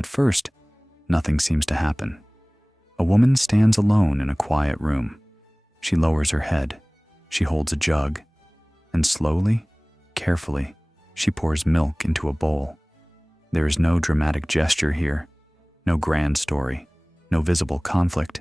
At first, nothing seems to happen. A woman stands alone in a quiet room. She lowers her head. She holds a jug. And slowly, carefully, she pours milk into a bowl. There is no dramatic gesture here, no grand story, no visible conflict.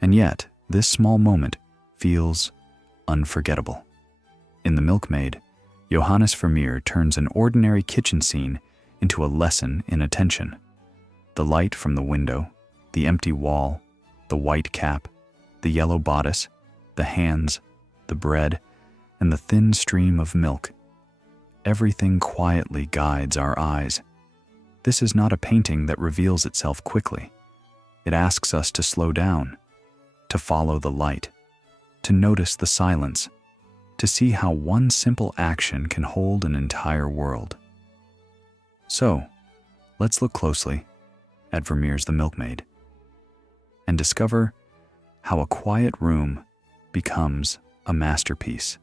And yet, this small moment feels unforgettable. In The Milkmaid, Johannes Vermeer turns an ordinary kitchen scene into a lesson in attention. The light from the window, the empty wall, the white cap, the yellow bodice, the hands, the bread, and the thin stream of milk. Everything quietly guides our eyes. This is not a painting that reveals itself quickly. It asks us to slow down, to follow the light, to notice the silence, to see how one simple action can hold an entire world. So, let's look closely at Vermeer's The Milkmaid and discover how a quiet room becomes a masterpiece.